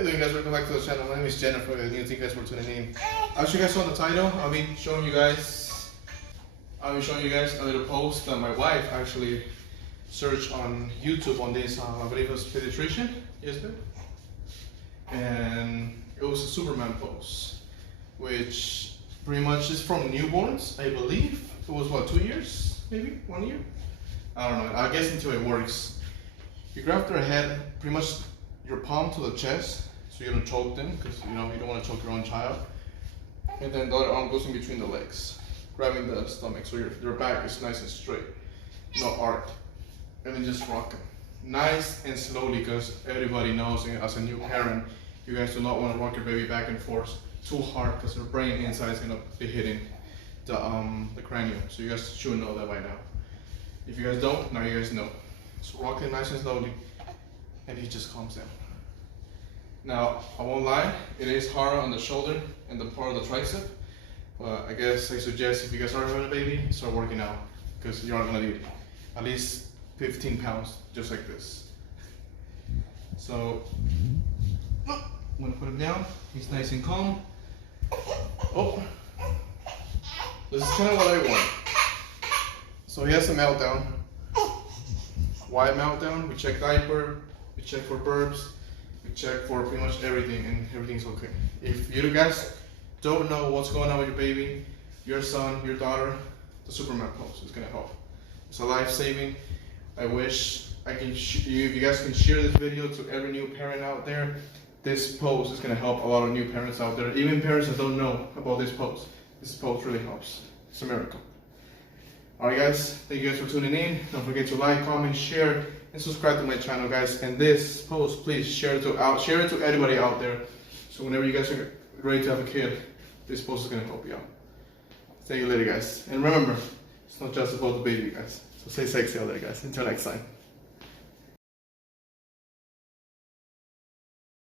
How you doing, guys? Welcome back to the channel. My name is Jennifer, and thank you guys for tuning in. As you guys saw in the title, I'll be showing you guys a little post that my wife actually searched on YouTube on this, I believe it was pediatrician yesterday, and it was a Superman post, which pretty much is from newborns, I believe. It was what, 2 years, maybe 1 year? I don't know. I guess until it works. You grab their head, pretty much your palm to the chest, so you don't choke them, because you don't want to choke your own child. And then the other arm goes in between the legs, grabbing the stomach, so your back is nice and straight, not arched. And then just rock them, nice and slowly, because everybody knows, as a new parent, you guys do not want to rock your baby back and forth too hard, because their brain inside is gonna be hitting the cranium. So you guys should know that by now. If you guys don't, now you guys know. So rock it nice and slowly, and he just calms down. Now, I won't lie, it is harder on the shoulder and the part of the tricep, but I guess I suggest if you guys are having a baby, start working out, because you are gonna need at least 15 pounds, just like this. So, I'm gonna put him down, he's nice and calm. Oh, this is kind of what I want. So he has a meltdown. Why meltdown? We check diaper, we check for burps, we check for pretty much everything, and everything's okay. If you guys don't know what's going on with your baby, your son, your daughter, the Superman pose is gonna help. It's a life-saving. I wish I can if you guys can share this video to every new parent out there. This pose is gonna help a lot of new parents out there, even parents that don't know about this pose. This pose really helps. It's a miracle. Alright guys, thank you guys for tuning in. Don't forget to like, comment, share, and subscribe to my channel, guys. And this post, please share it to anybody out there. So whenever you guys are ready to have a kid, this post is gonna help you out. See you later, guys. And remember, it's not just about the baby, guys. So stay sexy out there, guys. Until next time.